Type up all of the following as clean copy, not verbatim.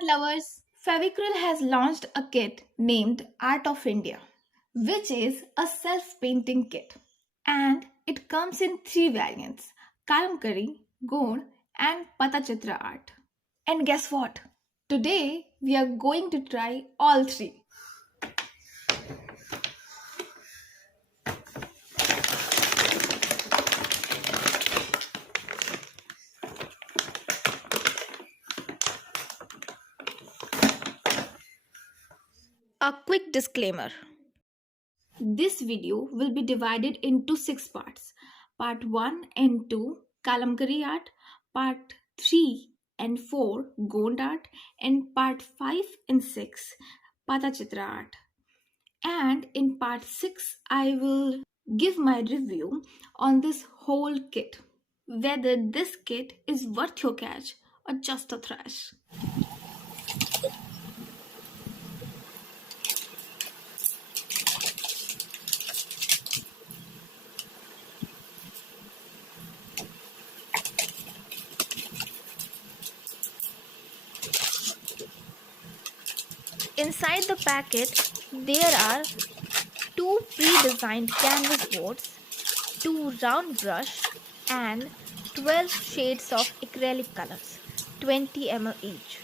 art lovers! Fevicryl has launched a kit named Art of India, which is a self painting kit. And it comes in three variants: kalamkari, gond, and patachitra art. And guess what? Today we are going to try all three. A quick disclaimer: this video will be divided into six parts. Part 1 and 2 Kalamkari art, Part 3 and 4 Gond art, and Part 5 and 6 Patachitra art. And in Part 6, I will give my review on this whole kit, whether this kit is worth your cash or just a thrash. Inside the packet, there are two pre-designed canvas boards, two round brush, and 12 shades of acrylic colors, 20 ml each.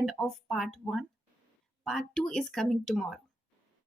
end of part 1. Part 2 is coming tomorrow.